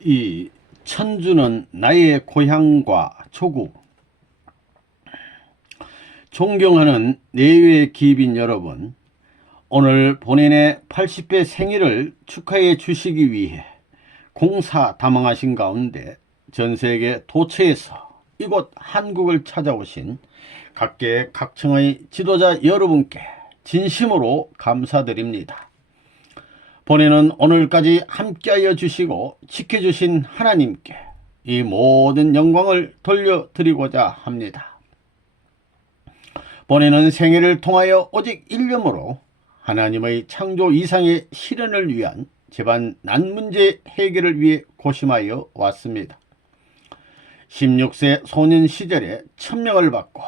이 천주는 나의 고향과 조국. 존경하는 내외 기빈 여러분, 오늘 본인의 80회 생일을 축하해 주시기 위해 공사다망하신 가운데 전세계 도처에서 이곳 한국을 찾아오신 각계 각층의 지도자 여러분께 진심으로 감사드립니다. 본인은 오늘까지 함께하여 주시고 지켜주신 하나님께 이 모든 영광을 돌려드리고자 합니다. 본인은 생애를 통하여 오직 일념으로 하나님의 창조 이상의 실현을 위한 집안 난문제 해결을 위해 고심하여 왔습니다. 16세 소년 시절에 천명을 받고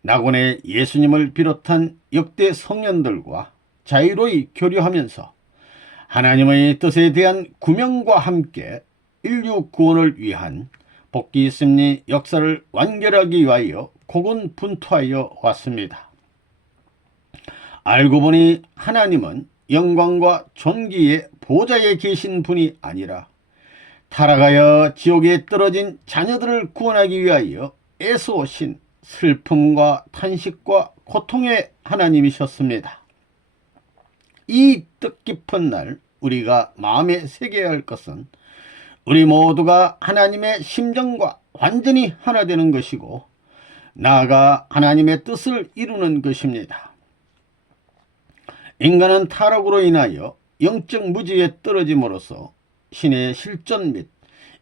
낙원의 예수님을 비롯한 역대 성년들과 자유로이 교류하면서 하나님의 뜻에 대한 구명과 함께 인류 구원을 위한 복귀 승리 역사를 완결하기 위하여 고군분투하여 왔습니다. 알고 보니 하나님은 영광과 존귀의 보좌에 계신 분이 아니라 타락하여 지옥에 떨어진 자녀들을 구원하기 위하여 애써오신 슬픔과 탄식과 고통의 하나님이셨습니다. 이 뜻깊은 날 우리가 마음에 새겨야 할 것은 우리 모두가 하나님의 심정과 완전히 하나 되는 것이고 나아가 하나님의 뜻을 이루는 것입니다. 인간은 타락으로 인하여 영적 무지에 떨어짐으로써 신의 실존 및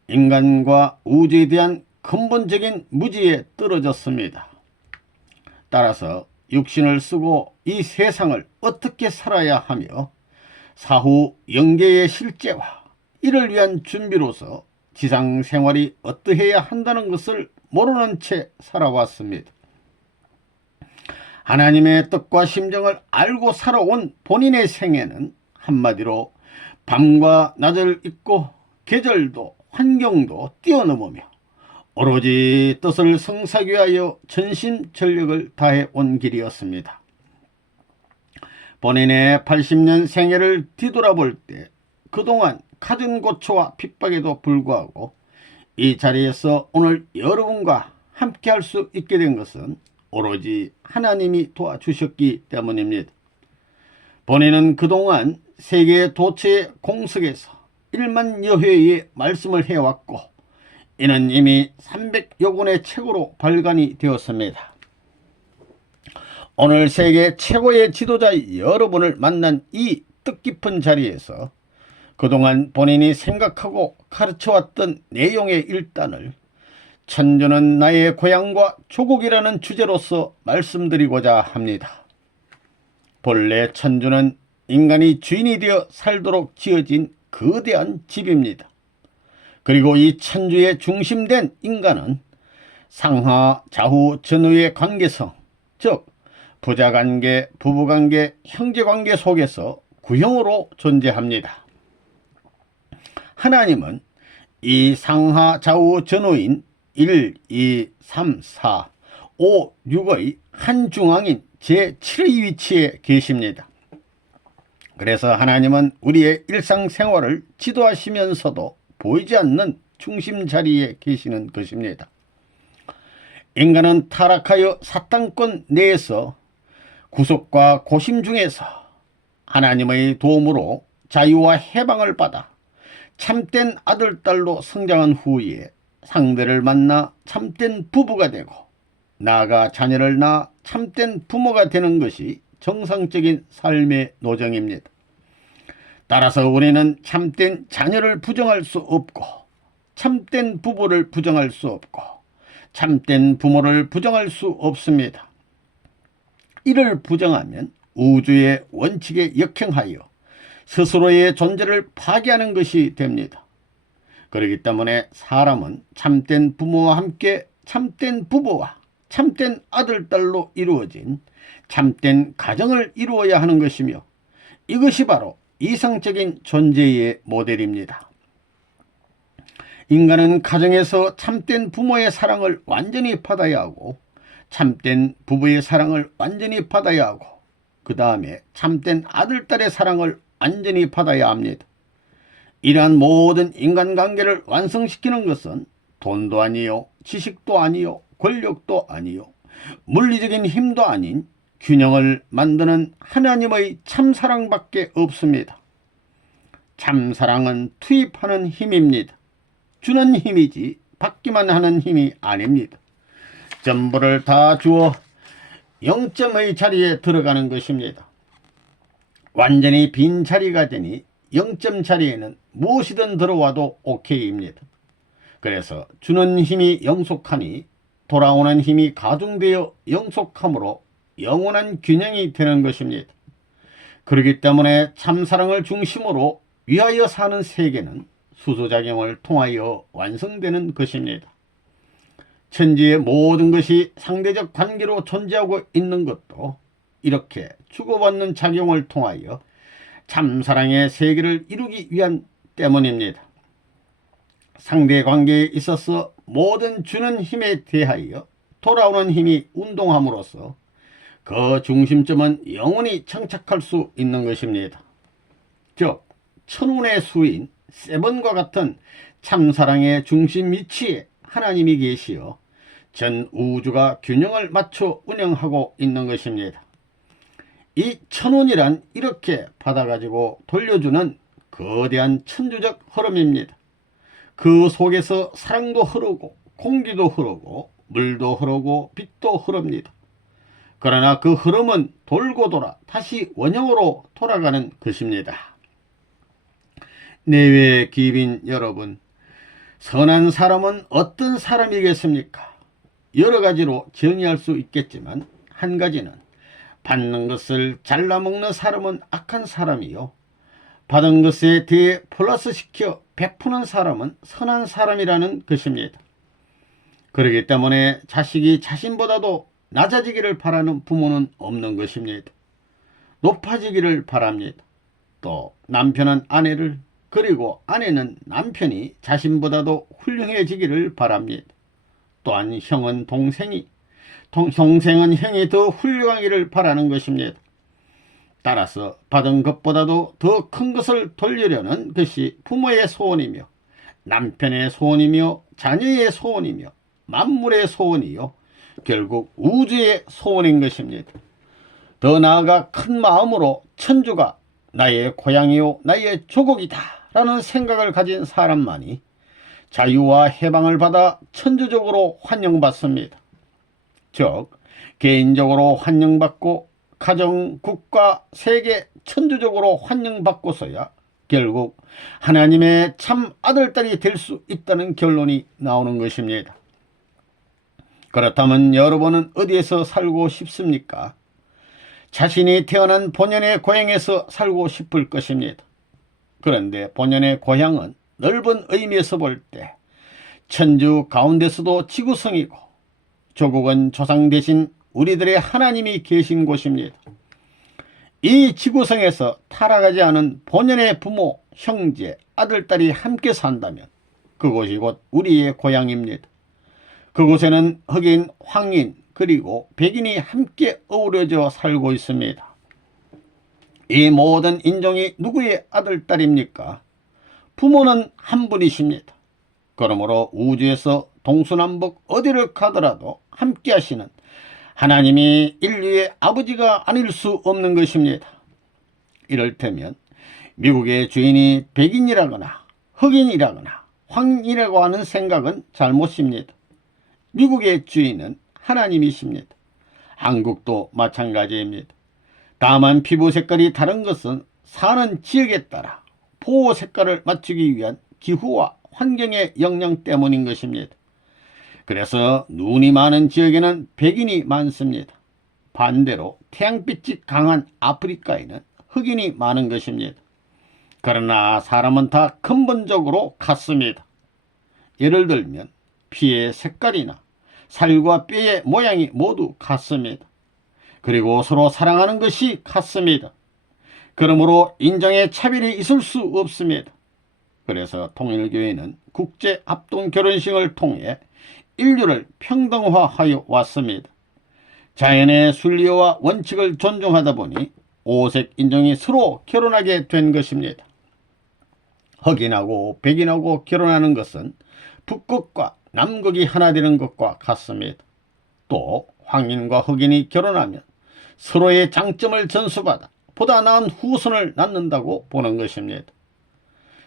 인간과 우주에 대한 근본적인 무지에 떨어졌습니다. 따라서 육신을 쓰고 이 세상을 어떻게 살아야 하며 사후 영계의 실제와 이를 위한 준비로서 지상 생활이 어떠해야 한다는 것을 모르는 채 살아왔습니다. 하나님의 뜻과 심정을 알고 살아온 본인의 생애는 한마디로 밤과 낮을 잇고 계절도 환경도 뛰어넘으며 오로지 뜻을 성사하기 위하여 전심전력을 다해 온 길이었습니다. 본인의 80년 생애를 뒤돌아볼 때 그동안 갖은 고초와 핍박에도 불구하고 이 자리에서 오늘 여러분과 함께 할 수 있게 된 것은 오로지 하나님이 도와주셨기 때문입니다. 본인은 그동안 세계 도처의 공석에서 1만여 회의 말씀을 해왔고 이는 이미 300여 권의 책으로 발간이 되었습니다. 오늘 세계 최고의 지도자 여러분을 만난 이 뜻깊은 자리에서 그동안 본인이 생각하고 가르쳐왔던 내용의 일단을 천주는 나의 고향과 조국이라는 주제로서 말씀드리고자 합니다. 본래 천주는 인간이 주인이 되어 살도록 지어진 거대한 집입니다. 그리고 이 천주의 중심된 인간은 상하, 좌우, 전후의 관계성, 즉 부자관계, 부부관계, 형제관계 속에서 구형으로 존재합니다. 하나님은 이 상하, 좌우, 전후인 1, 2, 3, 4, 5, 6의 한 중앙인 제7의 위치에 계십니다. 그래서 하나님은 우리의 일상생활을 지도하시면서도 보이지 않는 중심 자리에 계시는 것입니다. 인간은 타락하여 사탄권 내에서 구속과 고심 중에서 하나님의 도움으로 자유와 해방을 받아 참된 아들, 딸로 성장한 후에 상대를 만나 참된 부부가 되고 나아가 자녀를 낳아 참된 부모가 되는 것이 정상적인 삶의 노정입니다. 따라서 우리는 참된 자녀를 부정할 수 없고 참된 부부를 부정할 수 없고 참된 부모를 부정할 수 없습니다. 이를 부정하면 우주의 원칙에 역행하여 스스로의 존재를 파괴하는 것이 됩니다. 그렇기 때문에 사람은 참된 부모와 함께 참된 부부와 참된 아들, 딸로 이루어진 참된 가정을 이루어야 하는 것이며 이것이 바로 이상적인 존재의 모델입니다. 인간은 가정에서 참된 부모의 사랑을 완전히 받아야 하고 참된 부부의 사랑을 완전히 받아야 하고 그 다음에 참된 아들, 딸의 사랑을 완전히 받아야 합니다. 이러한 모든 인간관계를 완성시키는 것은 돈도 아니요, 지식도 아니요, 권력도 아니요, 물리적인 힘도 아닌 균형을 만드는 하나님의 참사랑밖에 없습니다. 참사랑은 투입하는 힘입니다. 주는 힘이지 받기만 하는 힘이 아닙니다. 전부를 다 주어 0점의 자리에 들어가는 것입니다. 완전히 빈 자리가 되니 0점 자리에는 무엇이든 들어와도 오케이입니다. 그래서 주는 힘이 영속하니 돌아오는 힘이 가중되어 영속함으로 영원한 균형이 되는 것입니다. 그렇기 때문에 참사랑을 중심으로 위하여 사는 세계는 수소작용을 통하여 완성되는 것입니다. 천지의 모든 것이 상대적 관계로 존재하고 있는 것도 이렇게 주고받는 작용을 통하여 참사랑의 세계를 이루기 위한 때문입니다. 상대관계에 있어서 모든 주는 힘에 대하여 돌아오는 힘이 운동함으로써 그 중심점은 영원히 정착할 수 있는 것입니다. 즉 천운의 수인 세번과 같은 참사랑의 중심 위치에 하나님이 계시어 전 우주가 균형을 맞춰 운영하고 있는 것입니다. 이 천운이란 이렇게 받아가지고 돌려주는 거대한 천주적 흐름입니다. 그 속에서 사랑도 흐르고 공기도 흐르고 물도 흐르고 빛도 흐릅니다. 그러나 그 흐름은 돌고 돌아 다시 원형으로 돌아가는 것입니다. 내외 기빈 여러분, 선한 사람은 어떤 사람이겠습니까? 여러 가지로 정의할 수 있겠지만 한 가지는 받는 것을 잘라먹는 사람은 악한 사람이요, 받은 것에 대해 플러스시켜 베푸는 사람은 선한 사람이라는 것입니다. 그렇기 때문에 자식이 자신보다도 낮아지기를 바라는 부모는 없는 것입니다. 높아지기를 바랍니다. 또 남편은 아내를, 그리고 아내는 남편이 자신보다도 훌륭해지기를 바랍니다. 또한 형은 동생이, 동생은 형이 더 훌륭하기를 바라는 것입니다. 따라서 받은 것보다도 더 큰 것을 돌리려는 것이 부모의 소원이며 남편의 소원이며 자녀의 소원이며 만물의 소원이요, 결국 우주의 소원인 것입니다. 더 나아가 큰 마음으로 천주가 나의 고향이요 나의 조국이다 라는 생각을 가진 사람만이 자유와 해방을 받아 천주적으로 환영받습니다. 즉 개인적으로 환영받고 가정, 국가, 세계 천주적으로 환영받고서야 결국 하나님의 참 아들딸이 될 수 있다는 결론이 나오는 것입니다. 그렇다면 여러분은 어디에서 살고 싶습니까? 자신이 태어난 본연의 고향에서 살고 싶을 것입니다. 그런데 본연의 고향은 넓은 의미에서 볼 때 천주 가운데서도 지구성이고 조국은 조상 대신 우리들의 하나님이 계신 곳입니다. 이 지구성에서 타락하지 않은 본연의 부모, 형제, 아들딸이 함께 산다면 그곳이 곧 우리의 고향입니다. 그곳에는 흑인, 황인, 그리고 백인이 함께 어우러져 살고 있습니다. 이 모든 인종이 누구의 아들딸입니까? 부모는 한 분이십니다. 그러므로 우주에서 동서남북 어디를 가더라도 함께 하시는 하나님이 인류의 아버지가 아닐 수 없는 것입니다. 이를테면 미국의 주인이 백인이라거나 흑인이라거나 황인이라고 하는 생각은 잘못입니다. 미국의 주인은 하나님이십니다. 한국도 마찬가지입니다. 다만 피부 색깔이 다른 것은 사는 지역에 따라 보호 색깔을 맞추기 위한 기후와 환경의 영향 때문인 것입니다. 그래서 눈이 많은 지역에는 백인이 많습니다. 반대로 태양빛이 강한 아프리카에는 흑인이 많은 것입니다. 그러나 사람은 다 근본적으로 같습니다. 예를 들면 피의 색깔이나 살과 뼈의 모양이 모두 같습니다. 그리고 서로 사랑하는 것이 같습니다. 그러므로 인종의 차별이 있을 수 없습니다. 그래서 통일교회는 국제합동결혼식을 통해 인류를 평등화하여 왔습니다. 자연의 순리와 원칙을 존중하다 보니 오색 인종이 서로 결혼하게 된 것입니다. 흑인하고 백인하고 결혼하는 것은 북극과 남극이 하나 되는 것과 같습니다. 또 황인과 흑인이 결혼하면 서로의 장점을 전수받아 보다 나은 후손을 낳는다고 보는 것입니다.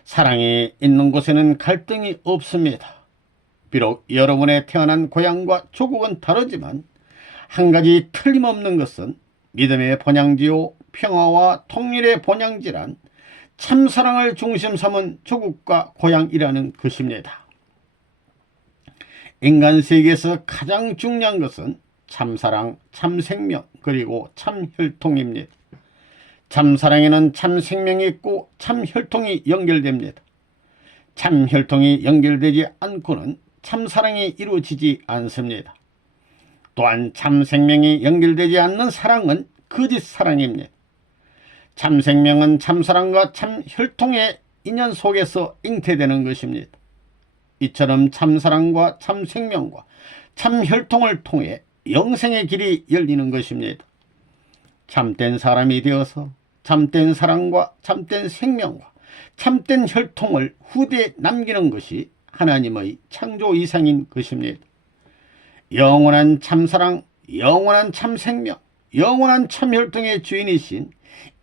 사랑이 있는 곳에는 갈등이 없습니다. 비록 여러분의 태어난 고향과 조국은 다르지만 한 가지 틀림없는 것은 믿음의 본향지요 평화와 통일의 본향지란 참사랑을 중심 삼은 조국과 고향이라는 것입니다. 인간 세계에서 가장 중요한 것은 참사랑, 참생명, 그리고 참혈통입니다. 참사랑에는 참생명이 있고 참혈통이 연결됩니다. 참혈통이 연결되지 않고는 참사랑이 이루어지지 않습니다. 또한 참생명이 연결되지 않는 사랑은 거짓 사랑입니다. 참생명은 참사랑과 참혈통의 인연 속에서 잉태되는 것입니다. 이처럼 참사랑과 참생명과 참혈통을 통해 영생의 길이 열리는 것입니다. 참된 사람이 되어서 참된 사랑과 참된 생명과 참된 혈통을 후대에 남기는 것이 하나님의 창조 이상인 것입니다. 영원한 참사랑, 영원한 참생명, 영원한 참혈통의 주인이신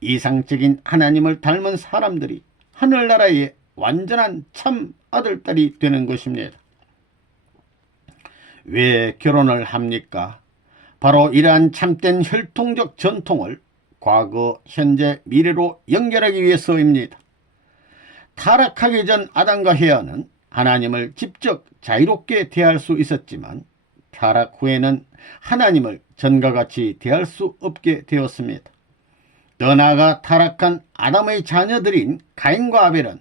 이상적인 하나님을 닮은 사람들이 하늘나라의 완전한 참 아들딸이 되는 것입니다. 왜 결혼을 합니까? 바로 이러한 참된 혈통적 전통을 과거, 현재, 미래로 연결하기 위해서입니다. 타락하기 전 아담과 헤아는 하나님을 직접 자유롭게 대할 수 있었지만 타락 후에는 하나님을 전과 같이 대할 수 없게 되었습니다. 더 나아가 타락한 아담의 자녀들인 가인과 아벨은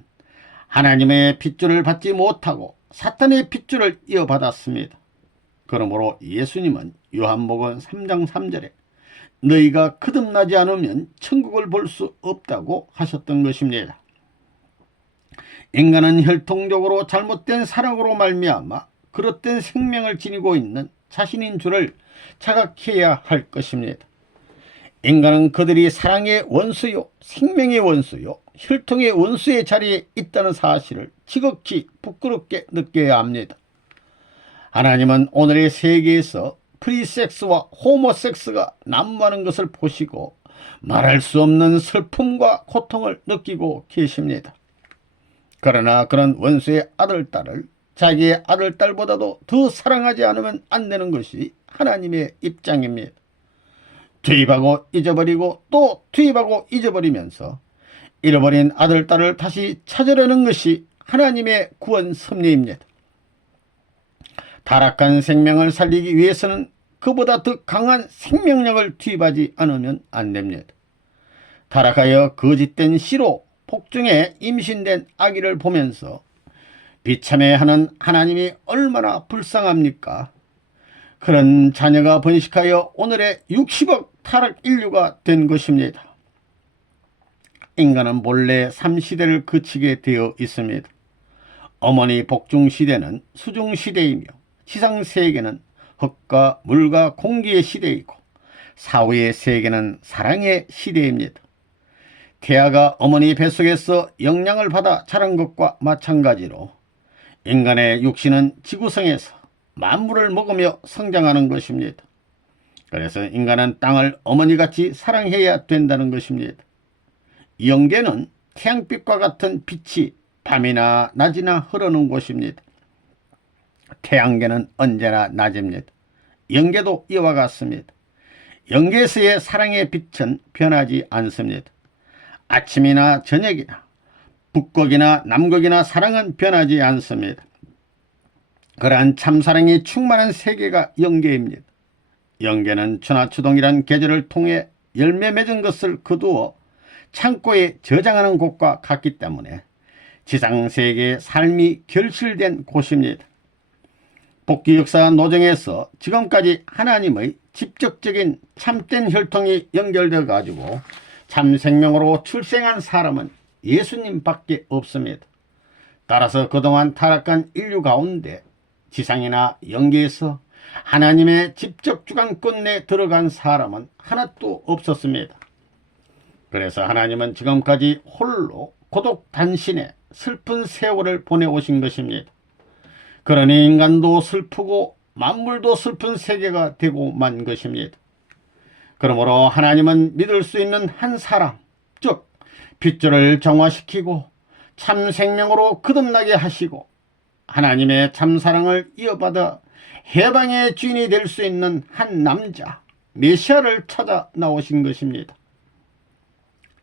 하나님의 핏줄을 받지 못하고 사탄의 핏줄을 이어받았습니다. 그러므로 예수님은 요한복음 3장 3절에 너희가 거듭나지 않으면 천국을 볼 수 없다고 하셨던 것입니다. 인간은 혈통적으로 잘못된 사랑으로 말미암아 그릇된 생명을 지니고 있는 자신인 줄을 자각해야 할 것입니다. 인간은 그들이 사랑의 원수요, 생명의 원수요, 혈통의 원수의 자리에 있다는 사실을 지극히 부끄럽게 느껴야 합니다. 하나님은 오늘의 세계에서 프리섹스와 호모섹스가 난무하는 것을 보시고 말할 수 없는 슬픔과 고통을 느끼고 계십니다. 그러나 그런 원수의 아들딸을 자기의 아들딸보다도 더 사랑하지 않으면 안 되는 것이 하나님의 입장입니다. 투입하고 잊어버리고 또 투입하고 잊어버리면서 잃어버린 아들딸을 다시 찾으려는 것이 하나님의 구원 섭리입니다. 타락한 생명을 살리기 위해서는 그보다 더 강한 생명력을 투입하지 않으면 안 됩니다. 타락하여 거짓된 씨로 복중에 임신된 아기를 보면서 비참해하는 하나님이 얼마나 불쌍합니까? 그런 자녀가 번식하여 오늘의 60억 타락 인류가 된 것입니다. 인간은 본래 3시대를 거치게 되어 있습니다. 어머니 복중시대는 수중시대이며 지상세계는 흙과 물과 공기의 시대이고 사후의 세계는 사랑의 시대입니다. 태아가 어머니 뱃속에서 영양을 받아 자란 것과 마찬가지로 인간의 육신은 지구성에서 만물을 먹으며 성장하는 것입니다. 그래서 인간은 땅을 어머니같이 사랑해야 된다는 것입니다. 영계는 태양빛과 같은 빛이 밤이나 낮이나 흐르는 곳입니다. 태양계는 언제나 낮입니다. 영계도 이와 같습니다. 영계에서의 사랑의 빛은 변하지 않습니다. 아침이나 저녁이나 북극이나 남극이나 사랑은 변하지 않습니다. 그러한 참사랑이 충만한 세계가 영계입니다. 영계는春夏秋冬이란 계절을 통해 열매 맺은 것을 거두어 창고에 저장하는 곳과 같기 때문에 지상세계의 삶이 결실된 곳입니다. 복귀 역사 노정에서 지금까지 하나님의 직접적인 참된 혈통이 연결되어 가지고 참생명으로 출생한 사람은 예수님밖에 없습니다. 따라서 그동안 타락한 인류 가운데 지상이나 영계에서 하나님의 직접 주관권 내에 들어간 사람은 하나도 없었습니다. 그래서 하나님은 지금까지 홀로 고독 단신의 슬픈 세월을 보내오신 것입니다. 그러니 인간도 슬프고 만물도 슬픈 세계가 되고 만 것입니다. 그러므로 하나님은 믿을 수 있는 한 사람, 즉 핏줄을 정화시키고 참 생명으로 거듭나게 하시고 하나님의 참사랑을 이어받아 해방의 주인이 될 수 있는 한 남자, 메시아를 찾아 나오신 것입니다.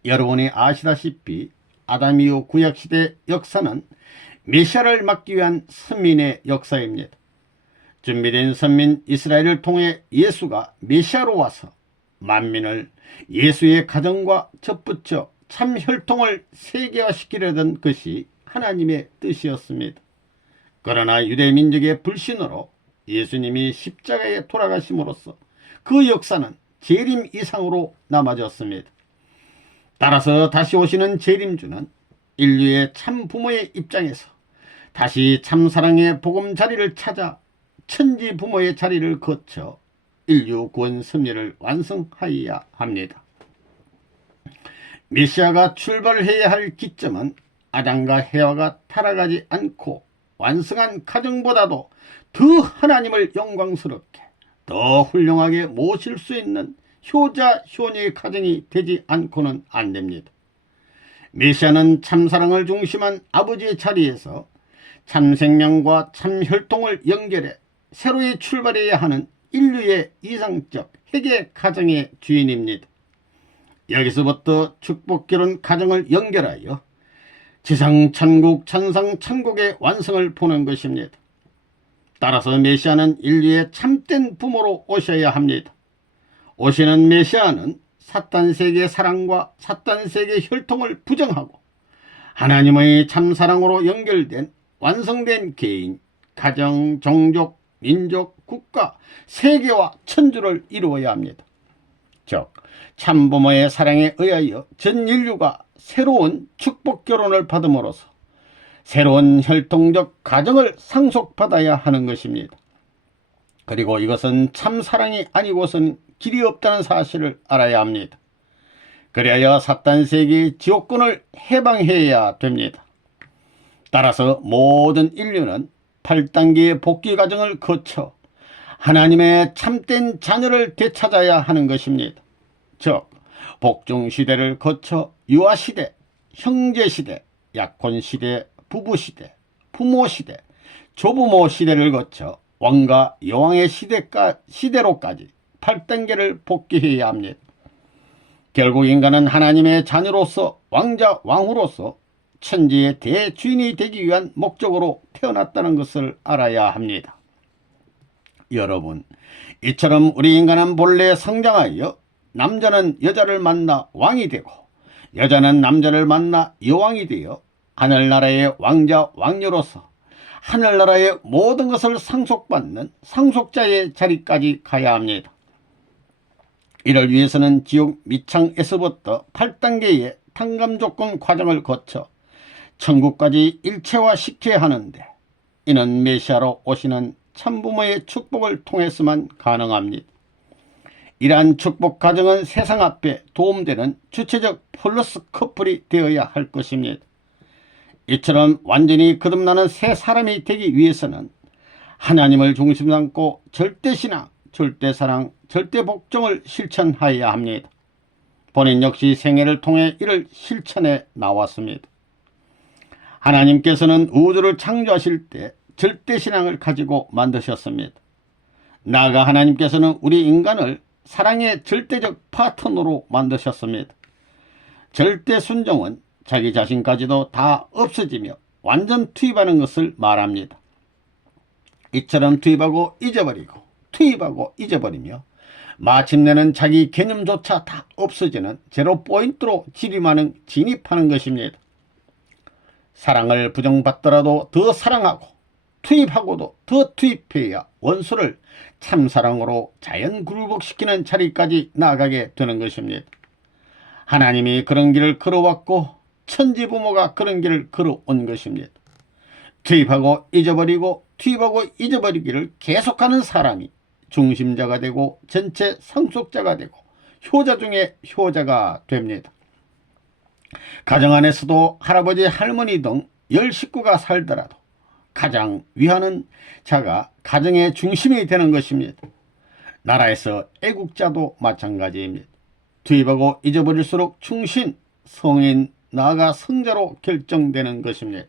여러분이 아시다시피 아담 이후 구약시대 역사는 메시아를 막기 위한 선민의 역사입니다. 준비된 선민 이스라엘을 통해 예수가 메시아로 와서 만민을 예수의 가정과 접붙여 참 혈통을 세계화시키려던 것이 하나님의 뜻이었습니다. 그러나 유대민족의 불신으로 예수님이 십자가에 돌아가심으로써 그 역사는 재림 이상으로 남아졌습니다. 따라서 다시 오시는 재림주는 인류의 참 부모의 입장에서 다시 참사랑의 보금자리를 찾아 천지 부모의 자리를 거쳐 인류 구원 섭리를 완성하여야 합니다. 메시아가 출발해야 할 기점은 아담과 해와가 타락하지 않고 완성한 가정보다도 더 하나님을 영광스럽게 더 훌륭하게 모실 수 있는 효자 효녀의 가정이 되지 않고는 안 됩니다. 메시아는 참사랑을 중심한 아버지의 자리에서 참생명과 참혈통을 연결해 새로이 출발해야 하는 인류의 이상적 회개 가정의 주인입니다. 여기서부터 축복결혼 가정을 연결하여 지상 천국 천상 천국의 완성을 보는 것입니다. 따라서 메시아는 인류의 참된 부모로 오셔야 합니다. 오시는 메시아는 사탄세계의 사랑과 사탄세계의 혈통을 부정하고 하나님의 참사랑으로 연결된 완성된 개인, 가정, 종족, 민족, 국가, 세계와 천주를 이루어야 합니다. 즉 참부모의 사랑에 의하여 전 인류가 새로운 축복 결혼을 받음으로써 새로운 혈통적 가정을 상속받아야 하는 것입니다. 그리고 이것은 참사랑이 아니고선 길이 없다는 사실을 알아야 합니다. 그리하여 사탄세계의 지옥권을 해방해야 됩니다. 따라서 모든 인류는 8단계의 복귀 과정을 거쳐 하나님의 참된 자녀를 되찾아야 하는 것입니다. 즉 복종시대를 거쳐 유아시대, 형제시대, 약혼시대, 부부시대, 부모시대, 조부모시대를 거쳐 왕과 여왕의 시대로까지 8단계를 복귀해야 합니다. 결국 인간은 하나님의 자녀로서 왕자 왕후로서 천지의 대주인이 되기 위한 목적으로 태어났다는 것을 알아야 합니다. 여러분, 이처럼 우리 인간은 본래 성장하여 남자는 여자를 만나 왕이 되고 여자는 남자를 만나 여왕이 되어 하늘나라의 왕자 왕녀로서 하늘나라의 모든 것을 상속받는 상속자의 자리까지 가야 합니다. 이를 위해서는 지옥 미창에서부터 8단계의 탕감조건 과정을 거쳐 천국까지 일체화시켜야 하는데 이는 메시아로 오시는 참부모의 축복을 통해서만 가능합니다. 이러한 축복 과정은 세상 앞에 도움되는 주체적 플러스 커플이 되어야 할 것입니다. 이처럼 완전히 거듭나는 새 사람이 되기 위해서는 하나님을 중심 삼고 절대신앙, 절대사랑, 절대복종을 실천하여야 합니다. 본인 역시 생애를 통해 이를 실천해 나왔습니다. 하나님께서는 우주를 창조하실 때 절대신앙을 가지고 만드셨습니다. 나아가 하나님께서는 우리 인간을 사랑의 절대적 파트너로 만드셨습니다. 절대 순종은 자기 자신까지도 다 없어지며 완전 투입하는 것을 말합니다. 이처럼 투입하고 잊어버리고 투입하고 잊어버리며 마침내는 자기 개념조차 다 없어지는 제로 포인트로 진입하는 것입니다. 사랑을 부정받더라도 더 사랑하고 투입하고도 더 투입해야 원수를 참사랑으로 자연 굴복시키는 자리까지 나아가게 되는 것입니다. 하나님이 그런 길을 걸어왔고 천지부모가 그런 길을 걸어온 것입니다. 투입하고 잊어버리고 투입하고 잊어버리기를 계속하는 사람이 중심자가 되고 전체 상속자가 되고 효자 중에 효자가 됩니다. 가정 안에서도 할아버지, 할머니 등 10식구가 살더라도 가장 위하는 자가 가정의 중심이 되는 것입니다. 나라에서 애국자도 마찬가지입니다. 투입하고 잊어버릴수록 충신, 성인, 나아가 성자로 결정되는 것입니다.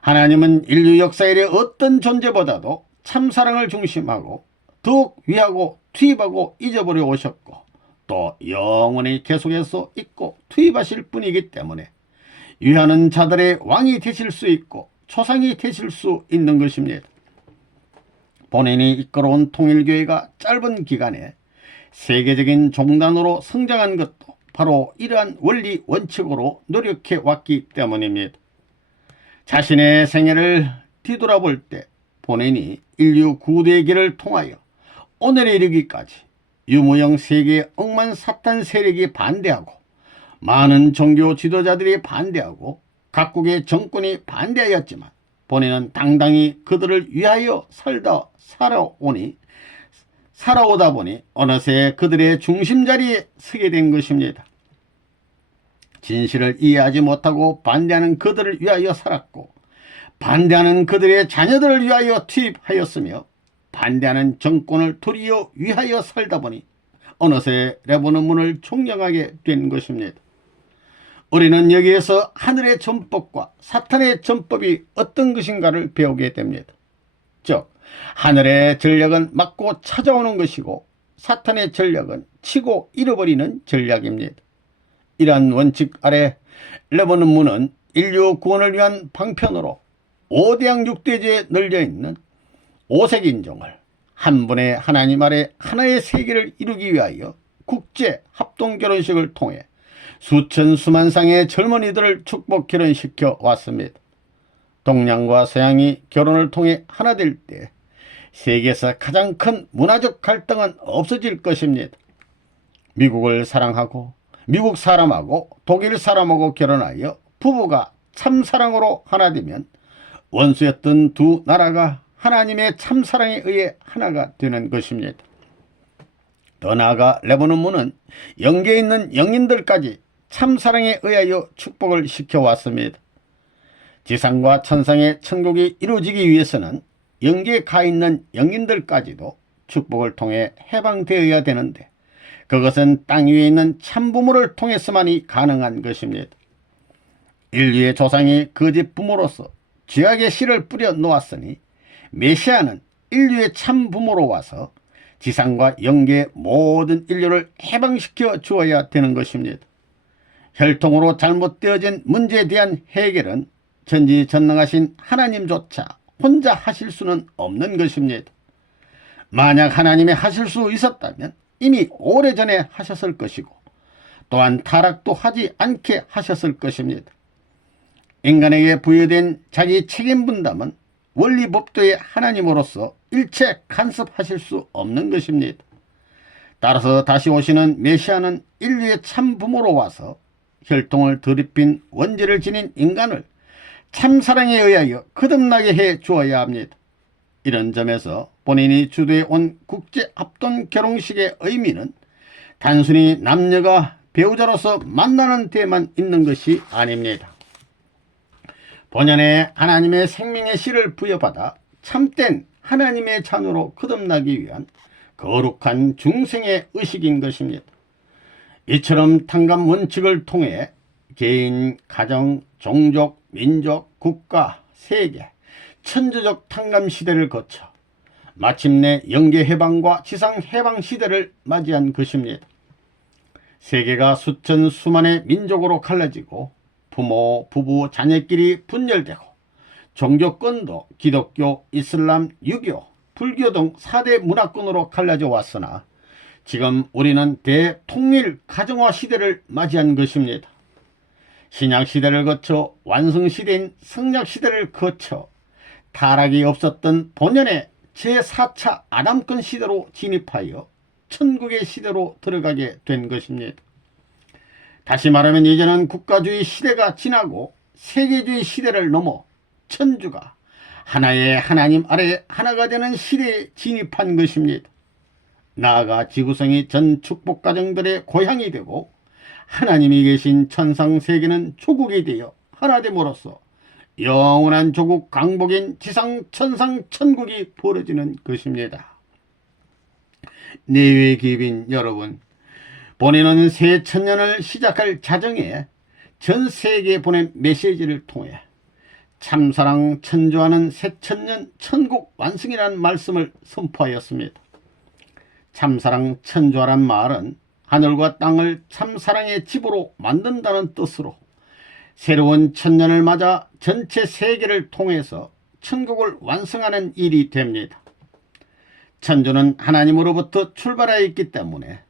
하나님은 인류 역사의 어떤 존재보다도 참사랑을 중심하고 더욱 위하고 투입하고 잊어버려 오셨고 또 영원히 계속해서 있고 투입하실 분이기 때문에 위하는 자들의 왕이 되실 수 있고 초상이 되실 수 있는 것입니다. 본인이 이끌어온 통일교회가 짧은 기간에 세계적인 종단으로 성장한 것도 바로 이러한 원리 원칙으로 노력해 왔기 때문입니다. 자신의 생애를 뒤돌아볼 때 본인이 인류 구대의 길을 통하여 오늘에 이르기까지 유무형 세계 억만 사탄 세력이 반대하고 많은 종교 지도자들이 반대하고 각국의 정권이 반대하였지만 본인은 당당히 그들을 위하여 살아오다 보니 어느새 그들의 중심자리에 서게 된 것입니다. 진실을 이해하지 못하고 반대하는 그들을 위하여 살았고 반대하는 그들의 자녀들을 위하여 투입하였으며 반대하는 정권을 도리어 위하여 살다 보니 어느새 레바논 문을 총영하게 된 것입니다. 우리는 여기에서 하늘의 전법과 사탄의 전법이 어떤 것인가를 배우게 됩니다. 즉 하늘의 전략은 막고 찾아오는 것이고 사탄의 전략은 치고 잃어버리는 전략입니다. 이러한 원칙 아래 레바논 문은 인류 구원을 위한 방편으로 5대양 6대지에 널려있는 5색 인종을 한 분의 하나님 아래 하나의 세계를 이루기 위하여 국제 합동결혼식을 통해 수천 수만 쌍의 젊은이들을 축복 결혼시켜 왔습니다. 동양과 서양이 결혼을 통해 하나 될 때 세계에서 가장 큰 문화적 갈등은 없어질 것입니다. 미국을 사랑하고 미국 사람하고 독일 사람하고 결혼하여 부부가 참사랑으로 하나 되면 원수였던 두 나라가 하나님의 참사랑에 의해 하나가 되는 것입니다. 더 나아가 레바논 문은 영계에 있는 영인들까지 참사랑에 의하여 축복을 시켜왔습니다. 지상과 천상의 천국이 이루어지기 위해서는 영계에 가 있는 영인들까지도 축복을 통해 해방되어야 되는데 그것은 땅 위에 있는 참부모를 통해서만이 가능한 것입니다. 인류의 조상이 거짓 부모로서 죄악의 씨를 뿌려 놓았으니 메시아는 인류의 참부모로 와서 지상과 영계의 모든 인류를 해방시켜 주어야 되는 것입니다. 혈통으로 잘못되어진 문제에 대한 해결은 전지전능하신 하나님조차 혼자 하실 수는 없는 것입니다. 만약 하나님이 하실 수 있었다면 이미 오래전에 하셨을 것이고 또한 타락도 하지 않게 하셨을 것입니다. 인간에게 부여된 자기 책임 분담은 원리법도의 하나님으로서 일체 간섭하실 수 없는 것입니다. 따라서 다시 오시는 메시아는 인류의 참부모로 와서 혈통을 더럽힌 원죄를 지닌 인간을 참사랑에 의하여 거듭나게 해 주어야 합니다. 이런 점에서 본인이 주도해 온 국제합동 결혼식의 의미는 단순히 남녀가 배우자로서 만나는 데만 있는 것이 아닙니다. 본연의 하나님의 생명의 씨를 부여받아 참된 하나님의 자녀로 거듭나기 위한 거룩한 중생의 의식인 것입니다. 이처럼 탕감 원칙을 통해 개인, 가정, 종족, 민족, 국가, 세계, 천주적 탕감 시대를 거쳐 마침내 영계 해방과 지상 해방 시대를 맞이한 것입니다. 세계가 수천 수만의 민족으로 갈라지고 부모, 부부, 자녀끼리 분열되고 종교권도 기독교, 이슬람, 유교, 불교 등 4대 문화권으로 갈라져 왔으나 지금 우리는 대통일 가정화 시대를 맞이한 것입니다. 신약시대를 거쳐 완성시대인 성약시대를 거쳐 타락이 없었던 본연의 제4차 아담권 시대로 진입하여 천국의 시대로 들어가게 된 것입니다. 다시 말하면 이제는 국가주의 시대가 지나고 세계주의 시대를 넘어 천주가 하나의 하나님 아래 하나가 되는 시대에 진입한 것입니다. 나아가 지구성이 전 축복가정들의 고향이 되고 하나님이 계신 천상세계는 조국이 되어 하나됨으로써 영원한 조국 강복인 지상 천상 천국이 벌어지는 것입니다. 내외 기빈 여러분, 본인은 새 천년을 시작할 자정에 전 세계에 보낸 메시지를 통해 참사랑 천주하는 새 천년 천국 완성이라는 말씀을 선포하였습니다. 참사랑 천주하란 말은 하늘과 땅을 참사랑의 집으로 만든다는 뜻으로 새로운 천년을 맞아 전체 세계를 통해서 천국을 완성하는 일이 됩니다. 천주는 하나님으로부터 출발하여 있기 때문에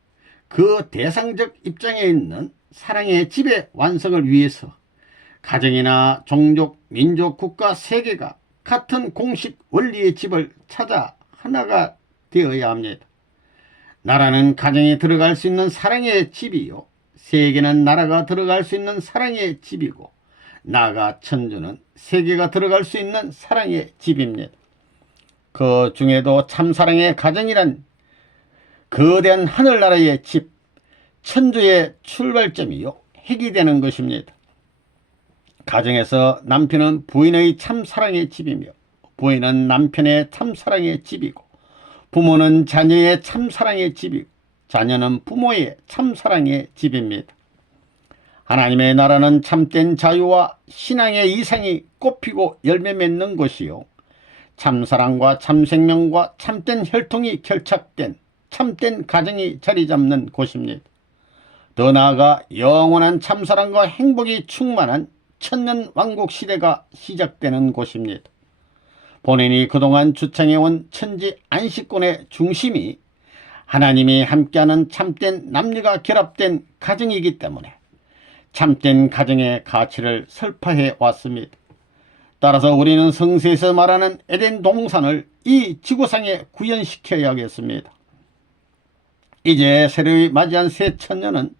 그 대상적 입장에 있는 사랑의 집의 완성을 위해서 가정이나 종족, 민족, 국가, 세계가 같은 공식 원리의 집을 찾아 하나가 되어야 합니다. 나라는 가정에 들어갈 수 있는 사랑의 집이요, 세계는 나라가 들어갈 수 있는 사랑의 집이고, 나아가 천주는 세계가 들어갈 수 있는 사랑의 집입니다. 그 중에도 참사랑의 가정이란 거대한 하늘나라의 집, 천주의 출발점이요, 핵이 되는 것입니다. 가정에서 남편은 부인의 참사랑의 집이며 부인은 남편의 참사랑의 집이고, 부모는 자녀의 참사랑의 집이고 자녀는 부모의 참사랑의 집입니다. 하나님의 나라는 참된 자유와 신앙의 이상이 꽃피고 열매 맺는 곳이요, 참사랑과 참생명과 참된 혈통이 결착된 참된 가정이 자리 잡는 곳입니다. 더 나아가 영원한 참사랑과 행복이 충만한 천년 왕국 시대가 시작되는 곳입니다. 본인이 그동안 주창해온 천지 안식권의 중심이 하나님이 함께하는 참된 남녀가 결합된 가정이기 때문에 참된 가정의 가치를 설파해 왔습니다. 따라서 우리는 성서에서 말하는 에덴 동산을 이 지구상에 구현시켜야겠습니다. 이제 새로이 맞이한 새 천년은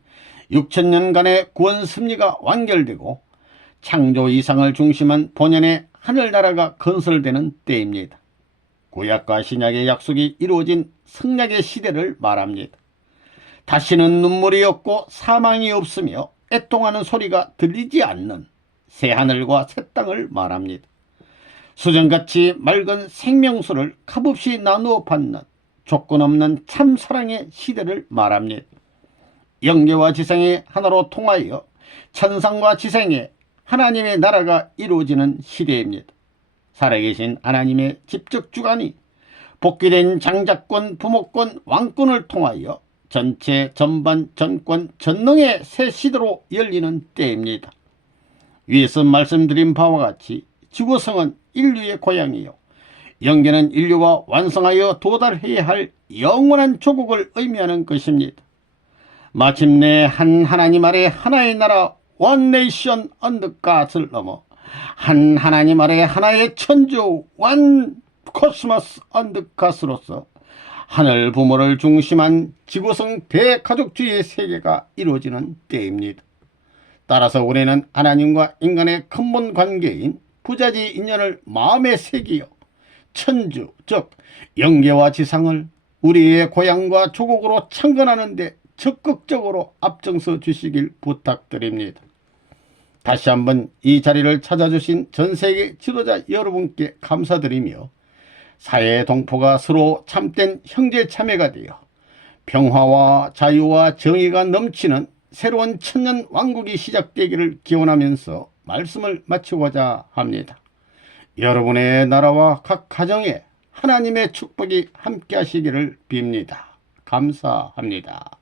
6천년간의 구원 섭리가 완결되고 창조 이상을 중심한 본연의 하늘나라가 건설되는 때입니다. 구약과 신약의 약속이 이루어진 성약의 시대를 말합니다. 다시는 눈물이 없고 사망이 없으며 애통하는 소리가 들리지 않는 새하늘과 새 땅을 말합니다. 수정같이 맑은 생명수를 값없이 나누어 받는 조건 없는 참사랑의 시대를 말합니다. 영계와 지상이 하나로 통하여 천상과 지상에 하나님의 나라가 이루어지는 시대입니다. 살아계신 하나님의 직접 주관이 복귀된 장자권, 부모권, 왕권을 통하여 전체, 전반, 전권, 전능의 새 시대로 열리는 때입니다. 위에서 말씀드린 바와 같이 지구성은 인류의 고향이요, 영계는 인류가 완성하여 도달해야 할 영원한 조국을 의미하는 것입니다. 마침내 한 하나님 아래 하나의 나라, One Nation Under God을 넘어 한 하나님 아래 하나의 천주, One Cosmos Under God으로서 하늘 부모를 중심한 지구성 대가족주의 세계가 이루어지는 때입니다. 따라서 우리는 하나님과 인간의 근본 관계인 부자지 인연을 마음에 새기어 천주, 즉 영계와 지상을 우리의 고향과 조국으로 창건하는 데 적극적으로 앞장서 주시길 부탁드립니다. 다시 한번 이 자리를 찾아주신 전세계 지도자 여러분께 감사드리며 사회의 동포가 서로 참된 형제자매가 되어 평화와 자유와 정의가 넘치는 새로운 천년 왕국이 시작되기를 기원하면서 말씀을 마치고자 합니다. 여러분의 나라와 각 가정에 하나님의 축복이 함께 하시기를 빕니다. 감사합니다.